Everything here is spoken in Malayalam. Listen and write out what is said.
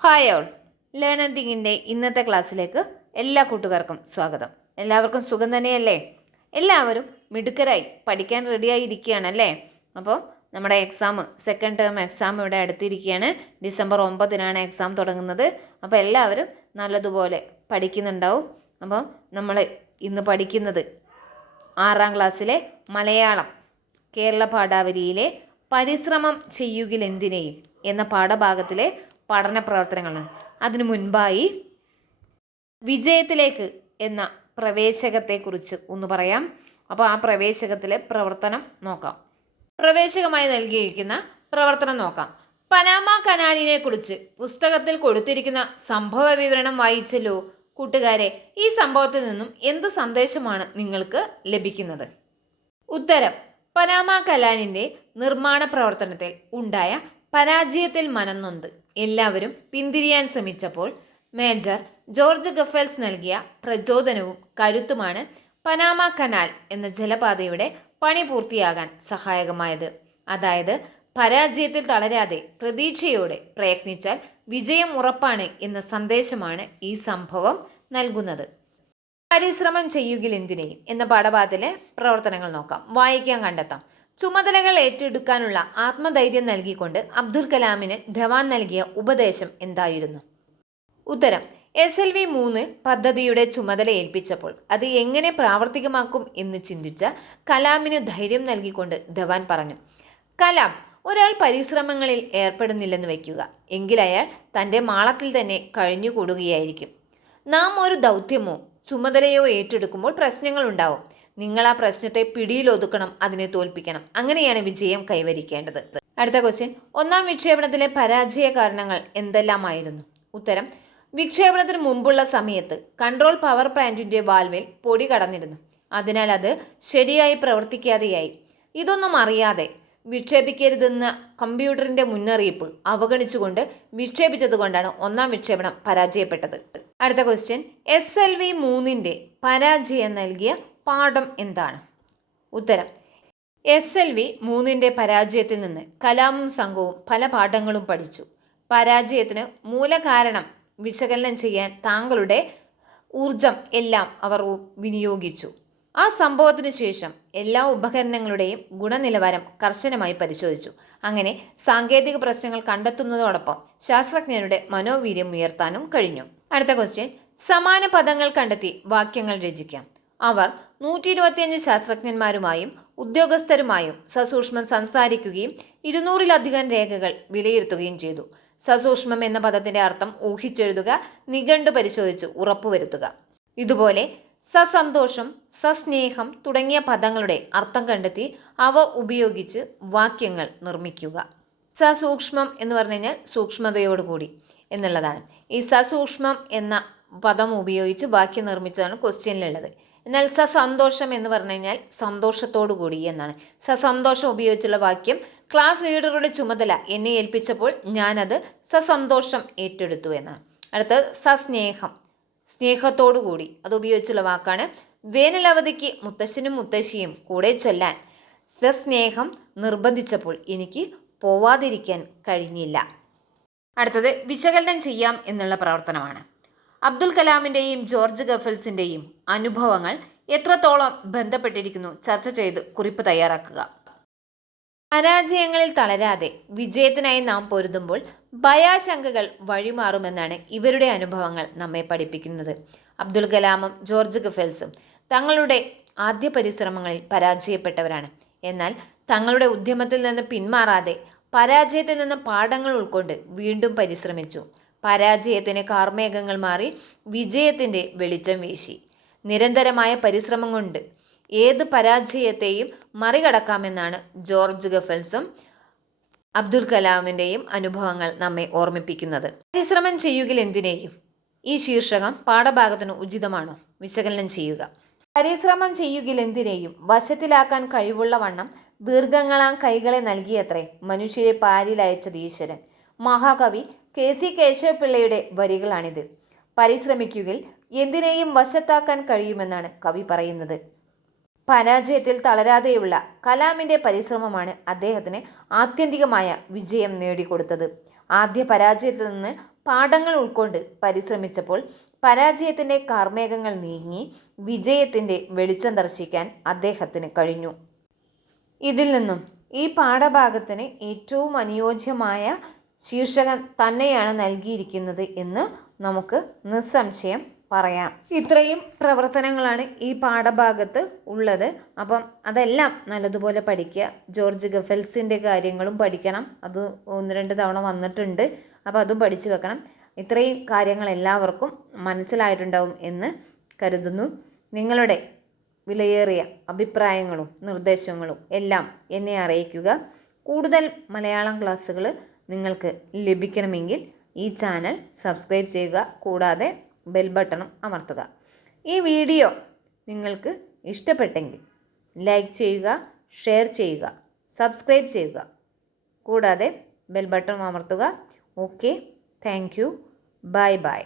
Hi all. ആൻഡ് തിങ്ങിന്റെ ഇന്നത്തെ ക്ലാസ്സിലേക്ക് എല്ലാ കൂട്ടുകാർക്കും സ്വാഗതം. എല്ലാവർക്കും സുഖം തന്നെയല്ലേ? എല്ലാവരും മിടുക്കരായി പഠിക്കാൻ റെഡിയായി ഇരിക്കുകയാണല്ലേ അപ്പോൾ നമ്മുടെ എക്സാം സെക്കൻഡ് ടേം എക്സാം ഇവിടെ അടുത്തിരിക്കുകയാണ്. ഡിസംബർ ഒമ്പതിനാണ് എക്സാം തുടങ്ങുന്നത്. അപ്പോൾ എല്ലാവരും നല്ലതുപോലെ പഠിക്കുന്നുണ്ടാവും. അപ്പോൾ നമ്മൾ ഇന്ന് പഠിക്കുന്നത് ആറാം ക്ലാസ്സിലെ മലയാളം കേരള പാഠാവലിയിലെ പരിശ്രമം ചെയ്യുകിലെന്തിനേയും എന്ന പാഠഭാഗത്തിലെ പഠന പ്രവർത്തനങ്ങളാണ്. അതിനു മുൻപായി വിജയത്തിലേക്ക് എന്ന പ്രവേശകത്തെക്കുറിച്ച് ഒന്ന് പറയാം. അപ്പോൾ ആ പ്രവേശകത്തിലെ പ്രവർത്തനം നോക്കാം. പ്രവേശകമായി നൽകിയിരിക്കുന്ന പ്രവർത്തനം നോക്കാം. പനാമ കനാലിനെ കുറിച്ച് പുസ്തകത്തിൽ കൊടുത്തിരിക്കുന്ന സംഭവ വിവരണം വായിച്ചല്ലോ കൂട്ടുകാരെ. ഈ സംഭവത്തിൽ നിന്നും എന്ത് സന്ദേശമാണ് നിങ്ങൾക്ക് ലഭിക്കുന്നത്? ഉത്തരം. പനാമ കലാനിന്റെ നിർമ്മാണ പ്രവർത്തനത്തിൽ ഉണ്ടായ പരാജയത്തിൽ മനന്നൊന്ത് എല്ലാവരും പിന്തിരിയാൻ ശ്രമിച്ചപ്പോൾ മേജർ ജോർജ് ഗഫേൽസ് നൽകിയ പ്രചോദനവും കരുത്തുമാണ് പനാമ കനാൽ എന്ന ജലപാതയുടെ പണി പൂർത്തിയാകാൻ സഹായകമായത്. അതായത് പരാജയത്തിൽ തളരാതെ പ്രതീക്ഷയോടെ പ്രയത്നിച്ചാൽ വിജയം ഉറപ്പാണ് എന്ന സന്ദേശമാണ് ഈ സംഭവം നൽകുന്നത്. പരിശ്രമം ചെയ്യുകിൽ എന്തിനേയും എന്ന പാഠഭാഗത്തിലെ പ്രവർത്തനങ്ങൾ നോക്കാം. വായിക്കാൻ കണ്ടെത്താം. ചുമതലകൾ ഏറ്റെടുക്കാനുള്ള ആത്മധൈര്യം നൽകിക്കൊണ്ട് അബ്ദുൽ കലാമിന് ധവാൻ നൽകിയ ഉപദേശം എന്തായിരുന്നു? ഉത്തരം എസ് എൽ വി മൂന്ന് പദ്ധതിയുടെ ചുമതല ഏൽപ്പിച്ചപ്പോൾ അത് എങ്ങനെ പ്രാവർത്തികമാക്കും എന്ന് ചിന്തിച്ച കലാമിന് ധൈര്യം നൽകിക്കൊണ്ട് ധവാൻ പറഞ്ഞു കലാം ഒരാൾ പരിശ്രമങ്ങളിൽ ഏർപ്പെടുന്നില്ലെന്ന് വയ്ക്കുക. എങ്കിൽ അയാൾ തന്റെ മാളത്തിൽ തന്നെ കഴിഞ്ഞുകൂടുകയായിരിക്കും. നാം ഒരു ദൗത്യമോ ചുമതലയോ ഏറ്റെടുക്കുമ്പോൾ പ്രശ്നങ്ങൾ ഉണ്ടാവും. നിങ്ങൾ ആ പ്രശ്നത്തെ പിടിയിലൊതുക്കണം അതിനെ തോൽപ്പിക്കണം. അങ്ങനെയാണ് വിജയം കൈവരിക്കേണ്ടത്. അടുത്ത ക്വസ്റ്റ്യൻ ഒന്നാം വിക്ഷേപണത്തിലെ പരാജയ കാരണങ്ങൾ എന്തെല്ലാമായിരുന്നു? ഉത്തരം വിക്ഷേപണത്തിന് മുമ്പുള്ള സമയത്ത് കൺട്രോൾ പവർ പ്ലാന്റിന്റെ വാൽവിൽ പൊടി കടന്നിരുന്നു. അതിനാൽ അത് ശരിയായി പ്രവർത്തിക്കാതെയായി. ഇതൊന്നും അറിയാതെ വിക്ഷേപിക്കരുതെന്ന കമ്പ്യൂട്ടറിന്റെ മുന്നറിയിപ്പ് അവഗണിച്ചുകൊണ്ട് വിക്ഷേപിച്ചതുകൊണ്ടാണ് ഒന്നാം വിക്ഷേപണം പരാജയപ്പെട്ടത്. അടുത്ത ക്വസ്റ്റ്യൻ എസ് എൽ വി മൂന്നിന്റെ പരാജയം നൽകിയ പാഠം എന്താണ്? ഉത്തരം. എസ് എൽ വി മൂന്നിന്റെ പരാജയത്തിൽ നിന്ന് കലാമും സംഘവും പല പാഠങ്ങളും പഠിച്ചു. പരാജയത്തിന് മൂലകാരണം വിശകലനം ചെയ്യാൻ താങ്കളുടെ ഊർജം എല്ലാം അവർ വിനിയോഗിച്ചു. ആ സംഭവത്തിന് ശേഷം എല്ലാ ഉപകരണങ്ങളുടെയും ഗുണനിലവാരം കർശനമായി പരിശോധിച്ചു. അങ്ങനെ സാങ്കേതിക പ്രശ്നങ്ങൾ കണ്ടെത്തുന്നതോടൊപ്പം ശാസ്ത്രജ്ഞരുടെ മനോവീര്യം ഉയർത്താനും കഴിഞ്ഞു. അടുത്ത ക്വസ്റ്റ്യൻ സമാന പദങ്ങൾ കണ്ടെത്തി വാക്യങ്ങൾ രചിക്കാം. അവർ നൂറ്റി ഇരുപത്തിയഞ്ച് ശാസ്ത്രജ്ഞന്മാരുമായും ഉദ്യോഗസ്ഥരുമായും സസൂക്ഷ്മം സംസാരിക്കുകയും ഇരുന്നൂറിലധികം രേഖകൾ വിലയിരുത്തുകയും ചെയ്തു. സസൂക്ഷ്മം എന്ന പദത്തിന്റെ അർത്ഥം ഊഹിച്ചെഴുതുക നിഘണ്ടു പരിശോധിച്ച് ഉറപ്പുവരുത്തുക. ഇതുപോലെ സസന്തോഷം സസ്നേഹം തുടങ്ങിയ പദങ്ങളുടെ അർത്ഥം കണ്ടെത്തി അവ ഉപയോഗിച്ച് വാക്യങ്ങൾ നിർമ്മിക്കുക. സസൂക്ഷ്മം എന്ന് പറഞ്ഞു കഴിഞ്ഞാൽ സൂക്ഷ്മതയോടുകൂടി എന്നുള്ളതാണ്. ഈ സസൂക്ഷ്മം എന്ന പദം ഉപയോഗിച്ച് വാക്യം നിർമ്മിച്ചതാണ് ക്വസ്റ്റ്യനിലുള്ളത്. എന്നാൽ സസന്തോഷം എന്ന് പറഞ്ഞു കഴിഞ്ഞാൽ സന്തോഷത്തോടു കൂടി എന്നാണ്. സസന്തോഷം ഉപയോഗിച്ചുള്ള വാക്യം ക്ലാസ് ലീഡറുടെ ചുമതല എന്നെ ഏൽപ്പിച്ചപ്പോൾ ഞാനത് സസന്തോഷം ഏറ്റെടുത്തു എന്നാണ്. അടുത്തത് സസ്നേഹം സ്നേഹത്തോടു കൂടി. അത് ഉപയോഗിച്ചുള്ള വാക്കാണ് വേനലവധിക്ക് മുത്തശ്ശനും മുത്തശ്ശിയും കൂടെ ചൊല്ലാൻ. സസ്നേഹം നിർബന്ധിച്ചപ്പോൾ എനിക്ക് പോവാതിരിക്കാൻ കഴിഞ്ഞില്ല. അടുത്തത് വിശകലനം ചെയ്യാം എന്നുള്ള പ്രവർത്തനമാണ്. അബ്ദുൽ കലാമിന്റെയും ജോർജ് ഗഫൽസിന്റെയും അനുഭവങ്ങൾ എത്രത്തോളം ബന്ധപ്പെട്ടിരിക്കുന്നു ചർച്ച ചെയ്ത് കുറിപ്പ് തയ്യാറാക്കുക. പരാജയങ്ങളിൽ തളരാതെ വിജയത്തിനായി നാം പൊരുതുമ്പോൾ ഭയാശങ്കകൾ വഴിമാറുമെന്നാണ് ഇവരുടെ അനുഭവങ്ങൾ നമ്മെ പഠിപ്പിക്കുന്നത്. അബ്ദുൽ കലാമും ജോർജ് ഗഫൽസും തങ്ങളുടെ ആദ്യ പരിശ്രമങ്ങളിൽ പരാജയപ്പെട്ടവരാണ്. എന്നാൽ തങ്ങളുടെ ഉദ്യമത്തിൽ നിന്ന് പിന്മാറാതെ പരാജയത്തിൽ നിന്ന് പാഠങ്ങൾ ഉൾക്കൊണ്ട് വീണ്ടും പരിശ്രമിച്ചു. പരാജയത്തിന് കാർമേഘങ്ങൾ മാറി വിജയത്തിന്റെ വെളിച്ചം വീശി. നിരന്തരമായ പരിശ്രമം കൊണ്ട് ഏത് പരാജയത്തെയും മറികടക്കാമെന്നാണ് ജോർജ് ഗഫൽസും അബ്ദുൽ കലാമിന്റെയും അനുഭവങ്ങൾ നമ്മെ ഓർമ്മിപ്പിക്കുന്നത്. പരിശ്രമം ചെയ്യുകിൽ എന്തിനേയും? ഈ ശീർഷകം പാഠഭാഗത്തിന് ഉചിതമാണോ? വിശകലനം ചെയ്യുക. പരിശ്രമം ചെയ്യുകിൽ എന്തിനേയും? വശത്തിലാക്കാൻ കഴിവുള്ള വണ്ണം ദീർഘങ്ങളാം കൈകളെ നൽകിയത്രേ. മനുഷ്യരെ പാരിലയച്ചത് ഈശ്വരൻ. മഹാകവി കെ സി കേശവപിള്ളയുടെ വരികളാണിത്. പരിശ്രമിക്കുകയിൽ എന്തിനേയും വശത്താക്കാൻ കഴിയുമെന്നാണ് കവി പറയുന്നത്. പരാജയത്തിൽ തളരാതെയുള്ള കലാമിന്റെ പരിശ്രമമാണ് അദ്ദേഹത്തിന് ആത്യന്തികമായ വിജയം നേടിക്കൊടുത്തത്. ആദ്യ പരാജയത്തിൽ നിന്ന് പാഠങ്ങൾ ഉൾക്കൊണ്ട് പരിശ്രമിച്ചപ്പോൾ പരാജയത്തിന്റെ കാർമേഘങ്ങൾ നീങ്ങി വിജയത്തിന്റെ വെളിച്ചം ദർശിക്കാൻ അദ്ദേഹത്തിന് കഴിഞ്ഞു. ഇതിൽ നിന്നും ഈ പാഠഭാഗത്തിന് ഏറ്റവും അനുയോജ്യമായ ശീർഷകം തന്നെയാണ് നൽകിയിരിക്കുന്നത് എന്ന് നമുക്ക് നിസ്സംശയം പറയാം. ഇത്രയും പ്രവർത്തനങ്ങളാണ് ഈ പാഠഭാഗത്ത് ഉള്ളത്. അപ്പം അതെല്ലാം നല്ലതുപോലെ പഠിക്കുക. ജോർജ് ഗഫൽസിന്റെ കാര്യങ്ങളും പഠിക്കണം. അത് ഒന്ന് രണ്ട് തവണ വന്നിട്ടുണ്ട്. അപ്പോൾ അതും പഠിച്ചു വെക്കണം. ഇത്രയും കാര്യങ്ങൾ എല്ലാവർക്കും മനസ്സിലായിട്ടുണ്ടാവും എന്ന് കരുതുന്നു. നിങ്ങളുടെ വിലയേറിയ അഭിപ്രായങ്ങളും നിർദ്ദേശങ്ങളും എല്ലാം എന്നെ അറിയിക്കുക. കൂടുതൽ മലയാളം ക്ലാസ്സുകൾ നിങ്ങൾക്ക് ലഭിക്കണമെങ്കിൽ ഈ ചാനൽ സബ്സ്ക്രൈബ് ചെയ്യുക കൂടാതെ ബെൽ ബട്ടണും അമർത്തുക. ഈ വീഡിയോ നിങ്ങൾക്ക് ഇഷ്ടപ്പെട്ടെങ്കിൽ ലൈക്ക് ചെയ്യുക ഷെയർ ചെയ്യുക സബ്സ്ക്രൈബ് ചെയ്യുക കൂടാതെ ബെൽ ബട്ടൺ അമർത്തുക. Okay thank you. Bye bye.